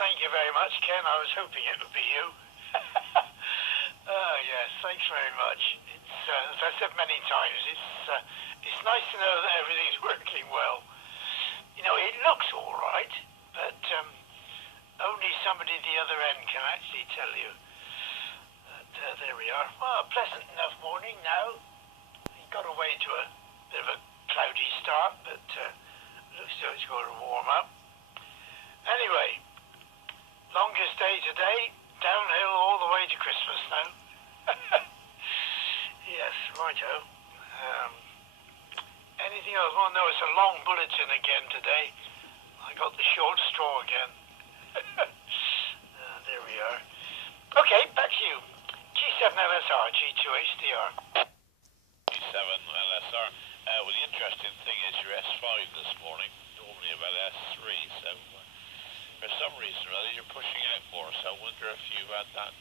thank you very much, Ken. I was hoping it would be you. Yes, thanks very much. It's, as I said many times, it's nice to know that everything's working well. You know, it looks all right, but only somebody at the other end can actually tell you. There we are. Well, a pleasant enough morning now. We got away to a bit of a cloudy start, but looks as though it's going to warm up. Anyway, longest day today, downhill all the way to Christmas now. Yes, righto. Anything else? Well, no, it's a long bulletin again today. I got the short straw again. There we are. Okay, back to you. G7LSR, G2HDR. G7LSR. Well, the interesting thing is your S5 this morning, normally about S3, so for some reason or other you're pushing out more, so I wonder if you've had that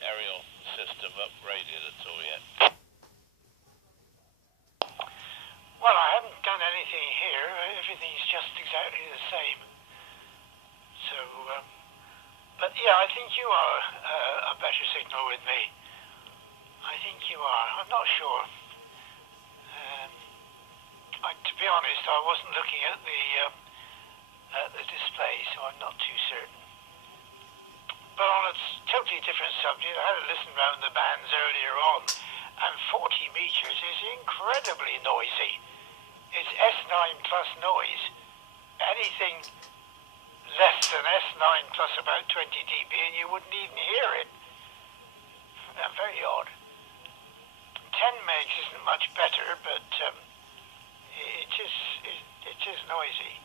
aerial system upgraded at all yet. Well, I haven't done anything here. Everything's just exactly the same. So, but yeah, I think you are a better signal with me. I think you are. I'm not sure. To be honest, I wasn't looking at the display, so I'm not too certain. But on a totally different subject, I had a listen round the bands earlier on, and 40 meters is incredibly noisy. It's S9 plus noise. Anything less than S9 plus about 20 dB and you wouldn't even hear it. Very odd. 10 megs isn't much better, but it is noisy.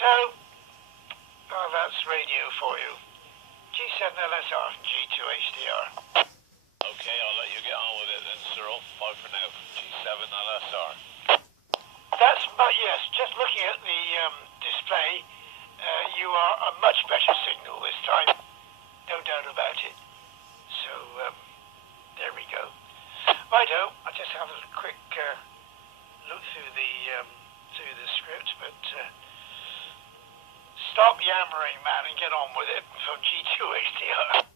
So, well, that's radio for you. G7LSR, G2HDR. Okay, I'll let you get on with it then, Cyril. Bye for now. G7LSR. Yes, just looking at the display, you are a much better signal this time. No doubt about it. So, there we go. Righto, I'll just have a quick look through the script, but stop yammering, man, and get on with it from G2HDR.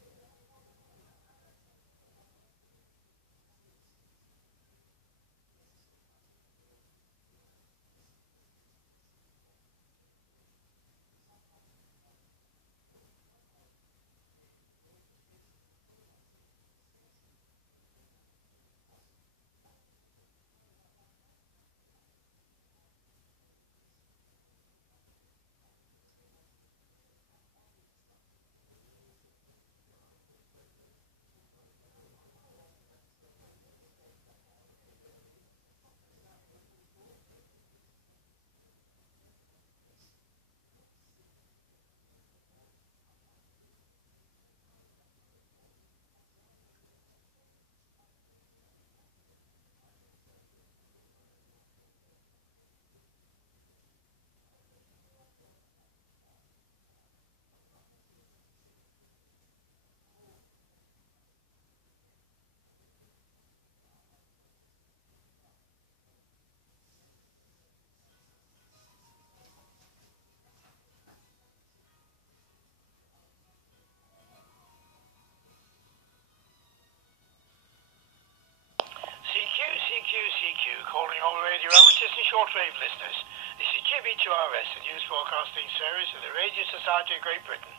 CQ, calling all radio amateurs and shortwave listeners. This is GB2RS, the news forecasting service of the Radio Society of Great Britain.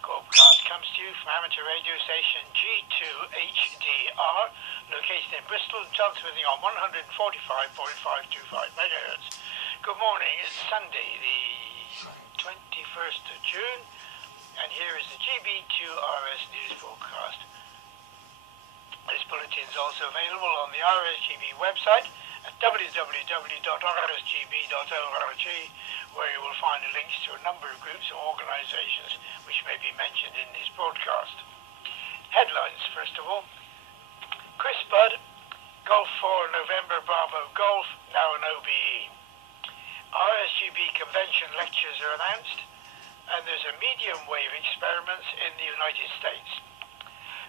Broadcast comes to you from amateur radio station G2HDR, located in Bristol and transmitting on 145.525 MHz. Good morning, it's Sunday, the 21st of June, and here is the GB2RS news forecast. This bulletin is also available on the Rsgb website at www.rsgb.org, where you will find links to a number of groups or organisations which may be mentioned in this broadcast. Headlines, first of all. Chris Budd, Golf 4 November Bravo Golf, now an OBE. Rsgb convention lectures are announced, and there's a medium wave experiments in the United States.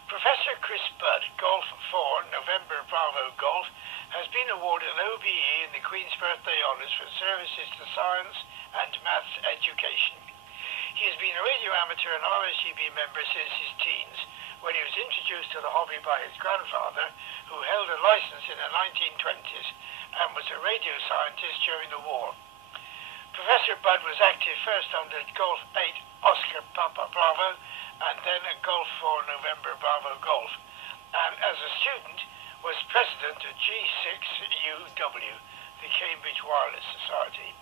Professor Chris Budd, Golf 4, November Bravo Golf, has been awarded an OBE in the Queen's Birthday Honours for services to science and maths education. He has been a radio amateur and Rsgb member since his teens, when he was introduced to the hobby by his grandfather, who held a license in the 1920s and was a radio scientist during the war. Professor Budd was active first under Golf 8 Oscar Papa Bravo and then Golf 4 November Bravo Golf, and as a student was president of G6UW, the Cambridge Wireless Society.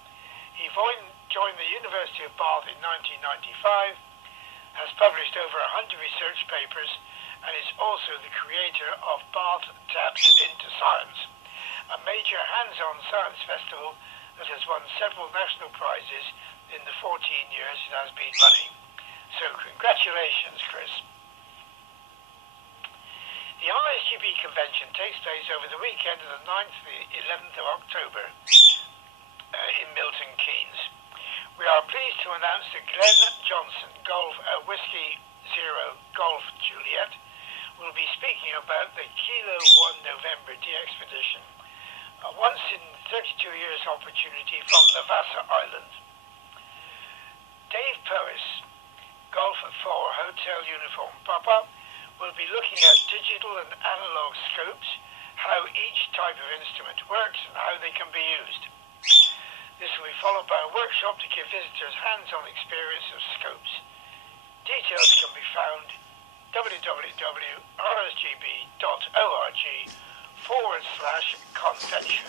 He joined the University of Bath in 1995, has published over 100 research papers, and is also the creator of Bath Taps into Science, a major hands-on science festival that has won several national prizes in the 14 years it has been running. So congratulations, Chris. The Rsgb convention takes place over the weekend of the 9th to the 11th of October in Milton Keynes. We are pleased to announce that Glenn Johnson, Whiskey Zero Golf Juliet, will be speaking about the Kilo 1 November D-Expedition, a once in 32 years opportunity from the Vassar Island. Dave Powis, Golf 4 Hotel Uniform Papa, will be looking at digital and analog scopes, how each type of instrument works and how they can be used. This will be followed by a workshop to give visitors hands-on experience of scopes. Details can be found www.rsgb.org/convention.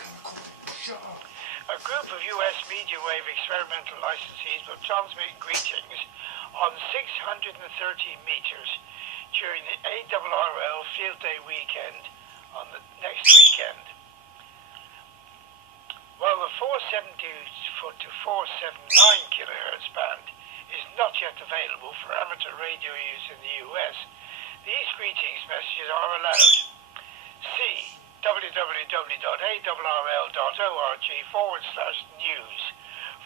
A group of US media wave experimental licensees will transmit greetings on 630 meters during the ARRL Field Day weekend on the next weekend. While the 470 to 479 kHz band is not yet available for amateur radio use in the US, these greetings messages are allowed. See www.arrl.org/news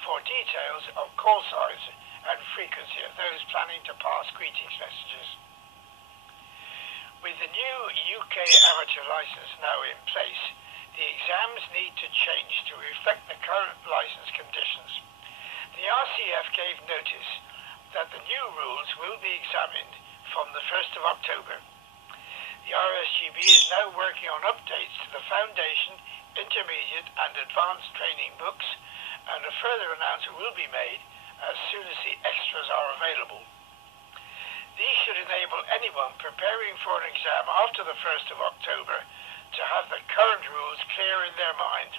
for details of call size and frequency of those planning to pass greetings messages. With the new UK amateur license now in place, the exams need to change to reflect the current license conditions. The RCF gave notice that the new rules will be examined from the 1st of October. The Rsgb is now working on updates to the foundation, intermediate and advanced training books, and a further announcement will be made as soon as the extras are available. These should enable anyone preparing for an exam after the 1st of October to have the current rules clear in their mind.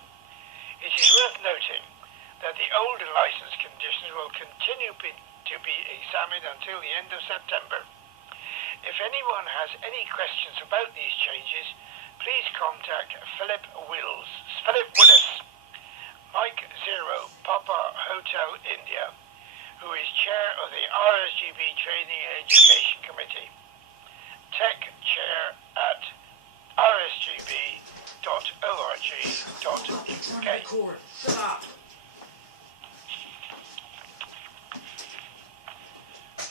It is worth noting that the older license conditions will continue to be examined until the end of September. If anyone has any questions about these changes, please contact Philip Willis, Mike Zero Papa Hotel India, who is chair of the Rsgb Training and Education Committee, tech chair at rsgb.org.uk.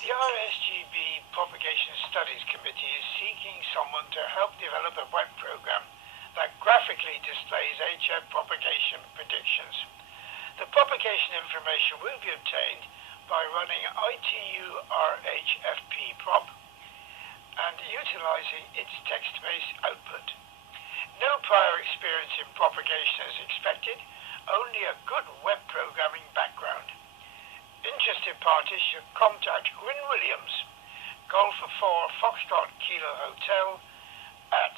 The Rsgb Propagation Studies Committee is seeking someone to help develop a web program that graphically displays HF propagation predictions. The propagation information will be obtained by running ITU-RHFP prop and utilizing its text-based output. No prior experience in propagation is expected, only a good web programming background. Interested parties should contact Gwyn Williams, Golf 4 Foxtrot Kilo Hotel at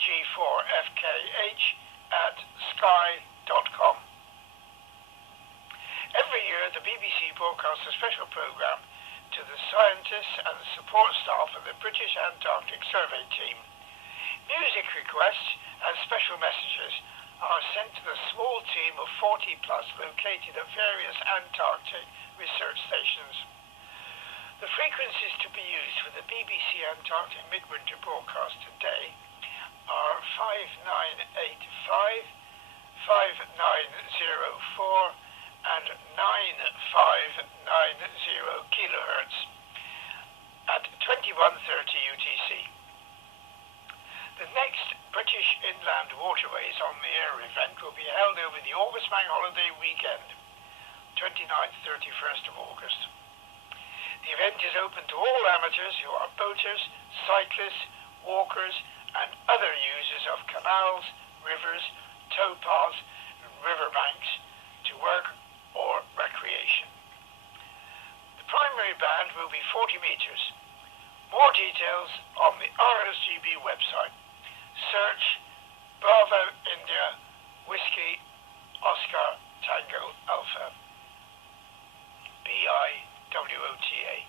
g4fkh@sky.com. Every year the BBC broadcasts a special programme to the scientists and the support staff of the British Antarctic Survey Team. Music requests and special messages are sent to the small team of 40 plus located at various Antarctic research stations. The frequencies to be used for the BBC Antarctic Midwinter broadcast today are 5985, 5904 and 9590 kHz at 21:30 UTC. The next British Inland Waterways on the Air event will be held over the August bank holiday weekend, 29th, 31st of August. event is open to all amateurs who are boaters, cyclists, walkers and other users of canals, rivers, towpaths and riverbanks to work or recreation. The primary band will be 40 metres. More details on the Rsgb website. Search Bravo India Whiskey Oscar Tango Alpha BIWOTA.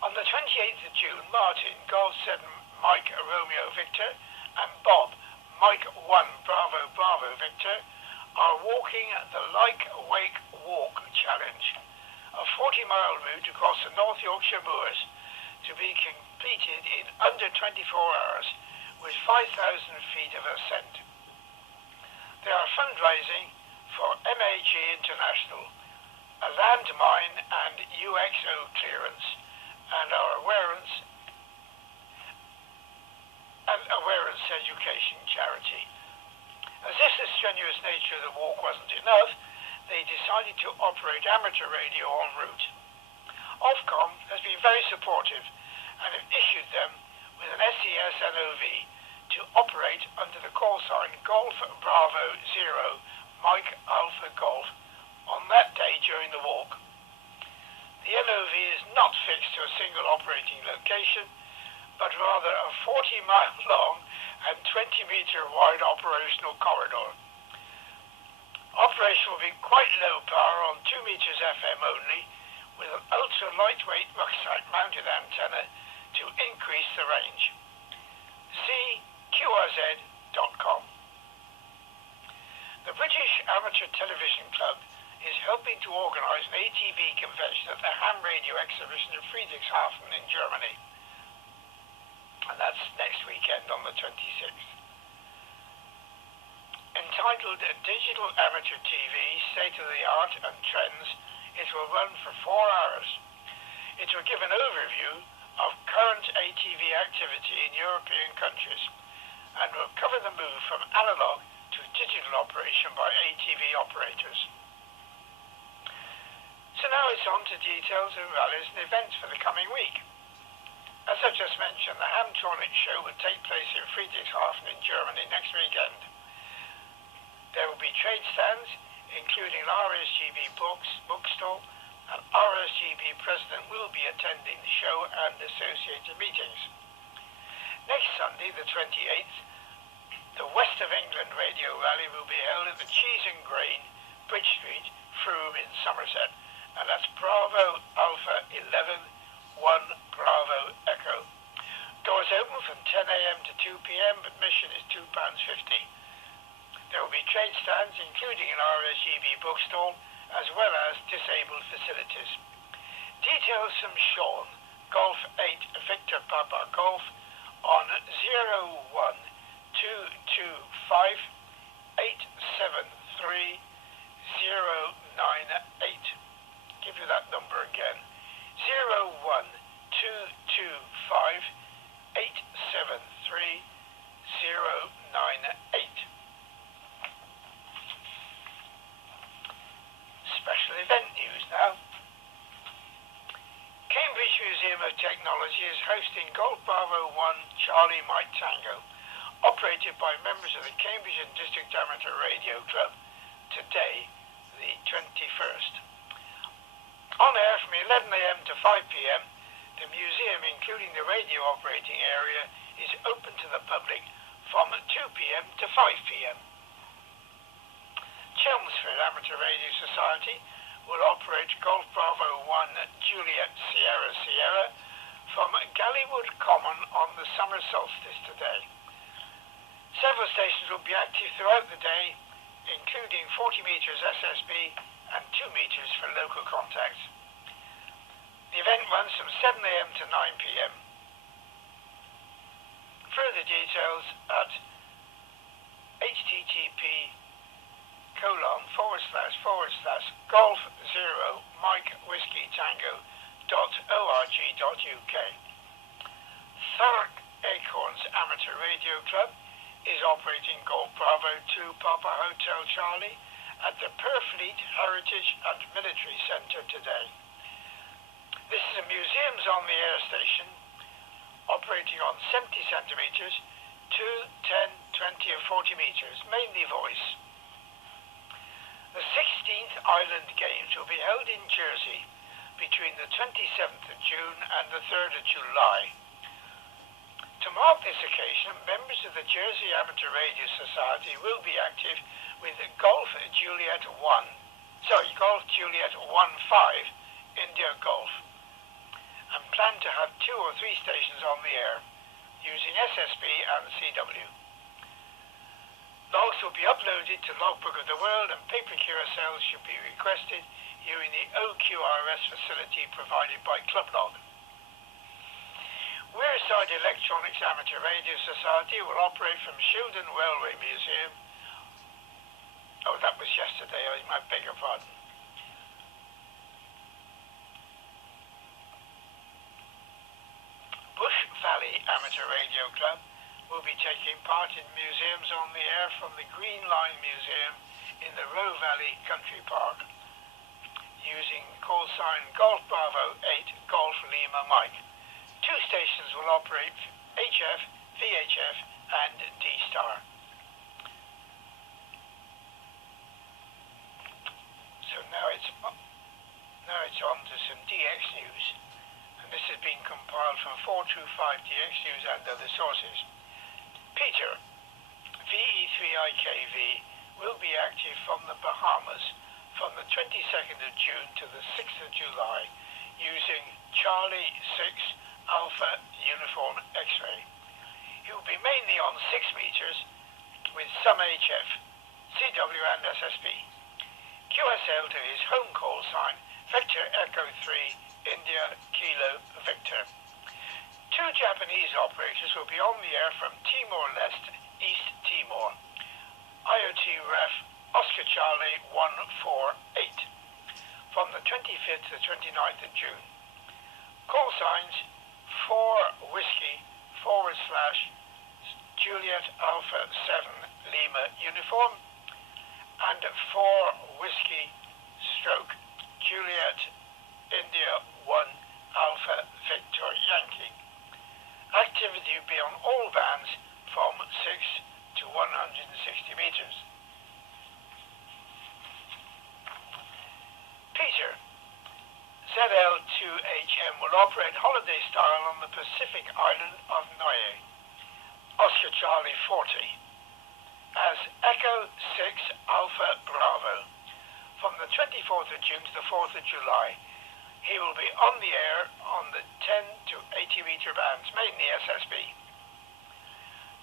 On the 28th of June, Martin, Golf 7 Mike Romeo Victor and Bob, Mike 1 Bravo Bravo Victor, are walking the Like Wake Walk Challenge, a 40-mile route across the North Yorkshire moors to be completed in under 24 hours with 5,000 feet of ascent. They are fundraising for MAG International, a landmine and UXO clearance, and our awareness education charity. As if the strenuous nature of the walk wasn't enough, they decided to operate amateur radio en route. Ofcom has been very supportive and have issued them with an SES NOV to operate under the call sign Golf Bravo 0 Mike Alpha Golf on that day during the walk. The NOV is not fixed to a single operating location, but rather a 40-mile long and 20-metre wide operational corridor. Operation will be quite low power on 2 metres FM only, with an ultra-lightweight rucksack-mounted antenna to increase the range. See QRZ.com. The British Amateur Television Club is helping to organise an ATV convention at the Ham Radio Exhibition in Friedrichshafen in Germany. And that's next weekend on the 26th. Entitled Digital Amateur TV, State of the Art and Trends, it will run for 4 hours. It will give an overview of current ATV activity in European countries and will cover the move from analog to digital operation by ATV operators. So now it's on to details of rallies and events for the coming week. As I just mentioned, the Hamtronic show will take place in Friedrichshafen in Germany next weekend. There will be trade stands, including an Rsgb bookstall, and Rsgb president will be attending the show and associated meetings. Next Sunday, the 28th, the West of England Radio Rally will be held at the Cheese and Grain, Bridge Street, Frome in Somerset, and that's Bravo Alpha 11 1 Bravo Echo. Doors open from 10 a.m. to 2 p.m. Admission is £2.50. There will be trade stands, including an Rsgb bookstall, as well as disabled facilities. Details from Sean, Golf 8 Victor Papa Golf, on 01225873098. Give you that number again. 01225873098. Special event news now. Cambridge Museum of Technology is hosting Golf Bravo 1 Charlie Mike Tango, operated by members of the Cambridge and District Amateur Radio Club, today, the 21st. On air from 11 a.m. to 5 p.m, the museum, including the radio operating area, is open to the public from 2 p.m. to 5 p.m. Chelmsford Amateur Radio Society will operate Golf Bravo 1 Juliet Sierra Sierra from Gallywood Common on the summer solstice today. Several stations will be active throughout the day, including 40 metres SSB and 2 metres for local contacts. The event runs from 7 a.m. to 9 p.m. Further details at http://golf0 Mike Whiskey Tango.org.uk. Thurrock Acorns Amateur Radio Club is operating Golf Bravo 2 Papa Hotel Charlie at the Purfleet Heritage and Military Centre today. This museums on the air station operating on 70 centimetres to 10, 20 and 40 metres, mainly voice. The 16th Island Games will be held in Jersey between the 27th of June and the 3rd of July. To mark this occasion, members of the Jersey Amateur Radio Society will be active with Golf Juliet 15, India Golf, and plan to have 2 or 3 stations on the air using SSB and CW. Logs will be uploaded to Logbook of the World, and paper QSLs should be requested using the OQRS facility provided by Clublog. Wearside Electronics Amateur Radio Society will operate from Shildon Railway Museum. Oh, that was yesterday, I beg your pardon. Bush Valley Amateur Radio Club will be taking part in museums on the air from the Green Line Museum in the Roe Valley Country Park, using call sign Golf Bravo 8 Golf Lima Mike. 2 stations will operate HF, VHF and D-Star. So now it's on to some DX news, and this has been compiled from 425 DX News and other sources. Peter, VE3IKV, will be active from the Bahamas from the 22nd of June to the 6th of July using Charlie 6 Alpha Uniform X-Ray. He will be mainly on 6 metres with some HF, CW and SSB. QSL to his home call sign, Victor Echo 3, India Kilo Victor. 2 Japanese operators will be on the air from Timor-Leste, East Timor. IoT Ref Oscar Charlie 148 from the 25th to 29th of June. Call signs 4 Whiskey / Juliet Alpha 7 Lima Uniform and 4 Whiskey / Juliet India 1 Alpha Victor Yankee. Activity will be on all bands from 6 to 160 metres. Peter, ZL2HM will operate holiday style on the Pacific island of Niue. Oscar Charlie 40 as Echo 6 Alpha Bravo. From the 24th of June to the 4th of July, he will be on the air on the 10 to 80 metre bands, mainly SSB.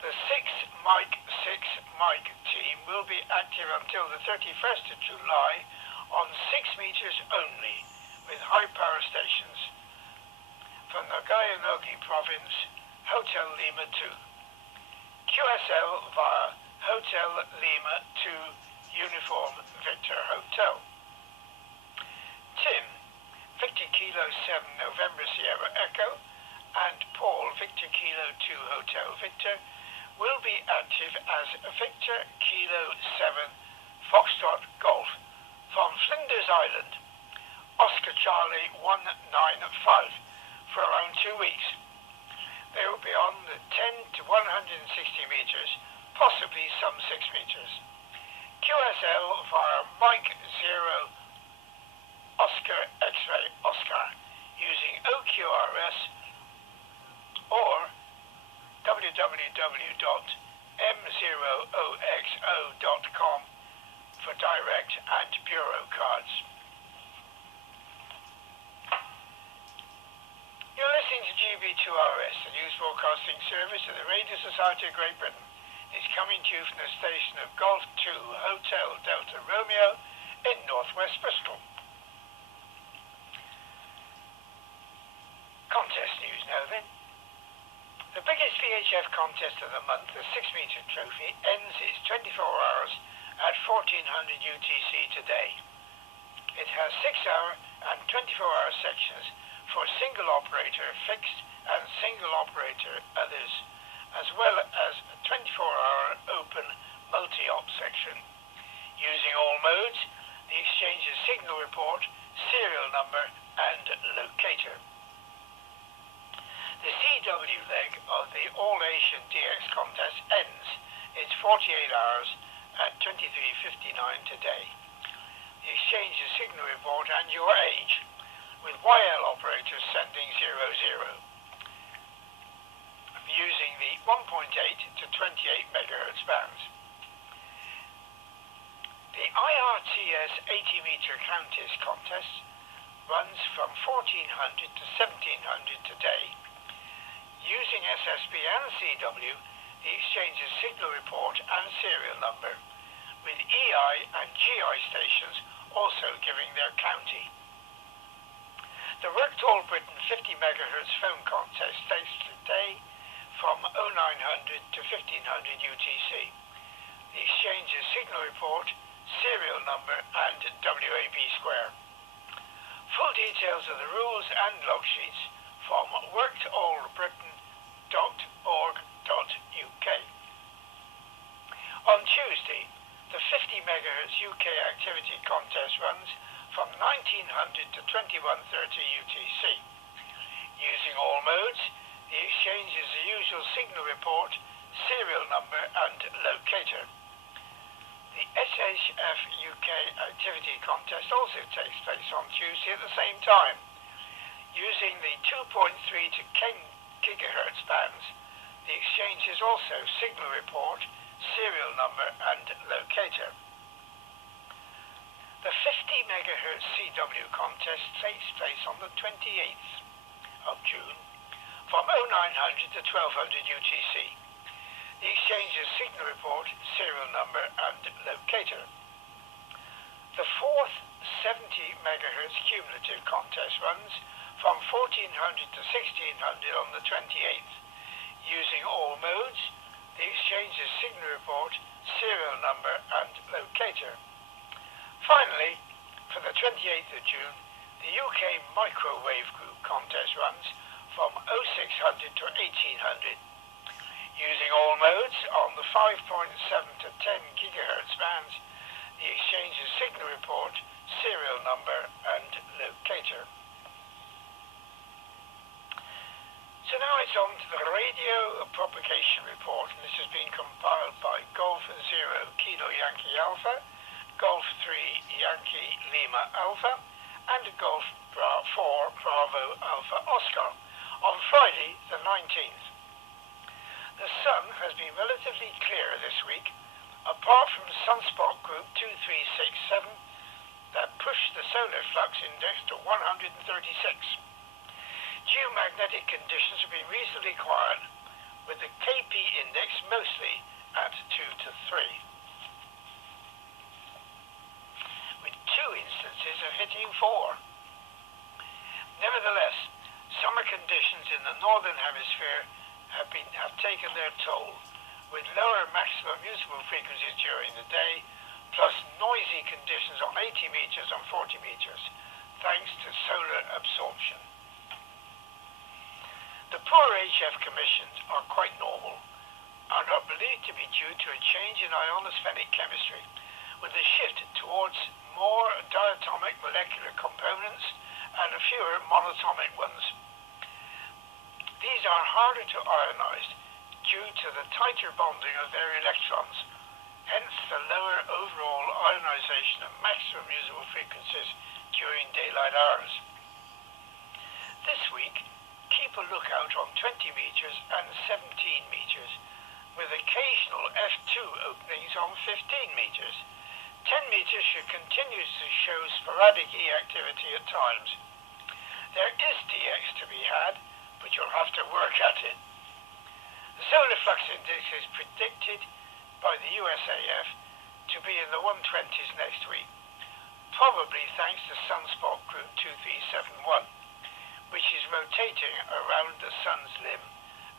The 6 Mike team will be active until the 31st of July on 6 metres only, with high power stations from Nagayanogi Province, Hotel Lima 2. QSL via Hotel Lima 2 Uniform Victor Hotel. Tim, Victor Kilo 7 November Sierra Echo, and Paul, Victor Kilo 2 Hotel Victor, will be active as Victor Kilo 7 Foxtrot Golf from Flinders Island, Oscar Charlie 195, for around 2 weeks. They will be on the 10 to 160 metres, possibly some 6 metres. QSL via Mike 0 Oscar X-Ray Oscar using OQRS or www.m0oxo.com for direct and bureau cards. You're listening to GB2RS, the news broadcasting service of the Radio Society of Great Britain. It's coming to you from the station of Golf 2 Hotel Delta Romeo in northwest Bristol. Contest news now then. The biggest VHF contest of the month, the 6 metre trophy, ends its 24 hours at 1400 UTC today. It has 6-hour and 24-hour sections for single operator fixed and single operator others, as well as a 24-hour open multi-op section. Using all modes, the exchange's signal report, serial number and locator. CW leg of the All-Asian DX contest ends its 48 hours at 23:59 today. The exchange's signal report and your age, with YL operators sending 00, using the 1.8 to 28 MHz bands. The IRTS 80-meter counties contest runs from 1400 to 1700 today. Using SSB and CW, the exchange's signal report and serial number, with EI and GI stations also giving their county. The Worked All Britain 50 MHz phone contest takes today from 0900 to 1500 UTC. The exchange's signal report, serial number and WAB square. Full details of the rules and log sheets from workedallbritain.org.uk. On Tuesday, the 50 MHz UK activity contest runs from 1900 to 2130 UTC. Using all modes, the exchange is the usual signal report, serial number and locator. The SHF UK activity contest also takes place on Tuesday at the same time. Using the 2.3 to 10 GHz bands, the exchange is also signal report, serial number and locator. The 50 MHz CW contest takes place on the 28th of June from 0900 to 1200 UTC. The exchange's signal report, serial number and locator. The fourth 70 MHz cumulative contest runs from 1400 to 1600 on the 28th. Using all modes, the exchange's signal report, serial number and locator. Finally, for the 28th of June, the UK microwave group contest runs from 0600 to 1800. Using all modes on the 5.7 to 10 GHz bands, the exchange's signal report, serial number and locator. So now it's on to the radio propagation report, and this has been compiled by Golf 0 Kilo Yankee Alpha, Golf 3 Yankee Lima Alpha, and Golf 4 Bravo Alpha Oscar on Friday the 19th. The sun has been relatively clear this week, apart from sunspot group 2367 that pushed the solar flux index to 136. Geomagnetic conditions have been reasonably quiet, with the KP index mostly at 2 to 3. With 2 instances of hitting 4. Nevertheless, summer conditions in the northern hemisphere have taken their toll, with lower maximum usable frequencies during the day, plus noisy conditions on 80 meters and 40 meters, thanks to solar absorption. The poor HF emissions are quite normal and are believed to be due to a change in ionospheric chemistry, with a shift towards more diatomic molecular components and fewer monatomic ones. These are harder to ionize due to the tighter bonding of their electrons, hence the lower overall ionization of maximum usable frequencies during daylight hours. This week, keep a lookout on 20 meters and 17 meters, with occasional F2 openings on 15 meters. 10 meters should continue to show sporadic E activity at times. There is DX to be had, but you'll have to work at it. The solar flux index is predicted by the USAF to be in the 120s next week, probably thanks to sunspot group 2371, which is rotating around the sun's limb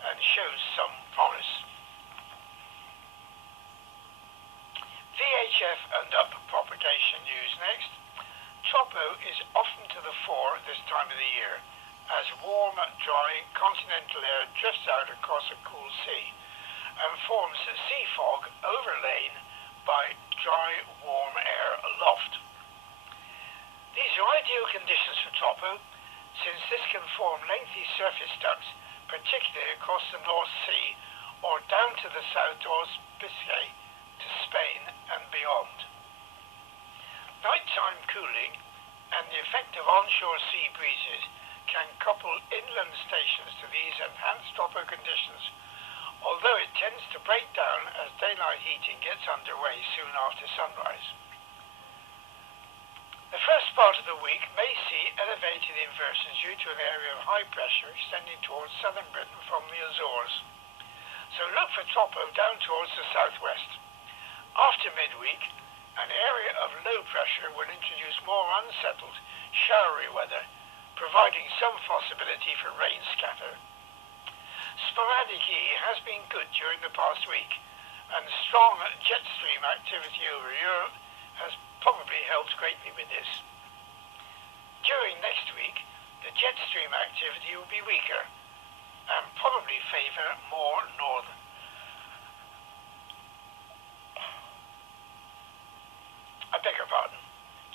and shows some promise. VHF and up propagation news next. Tropo is often to the fore this time of the year, as warm, dry continental air drifts out across a cool sea and forms sea fog overlain by dry, warm air aloft. These are ideal conditions for tropo, since this can form lengthy surface ducts particularly across the North Sea or down to the south towards Biscay to Spain and beyond. Nighttime cooling and the effect of onshore sea breezes can couple inland stations to these enhanced tropical conditions, although it tends to break down as daylight heating gets underway soon after sunrise. The first part of the week may see elevated inversions due to an area of high pressure extending towards southern Britain from the Azores, so look for tropo down towards the southwest. After midweek, an area of low pressure will introduce more unsettled, showery weather, providing some possibility for rain scatter. Sporadic E has been good during the past week, and strong jet stream activity over Europe has probably helped greatly with this. During next week, the jet stream activity will be weaker and probably favour more northern. I beg your pardon.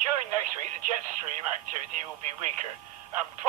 During next week, the jet stream activity will be weaker and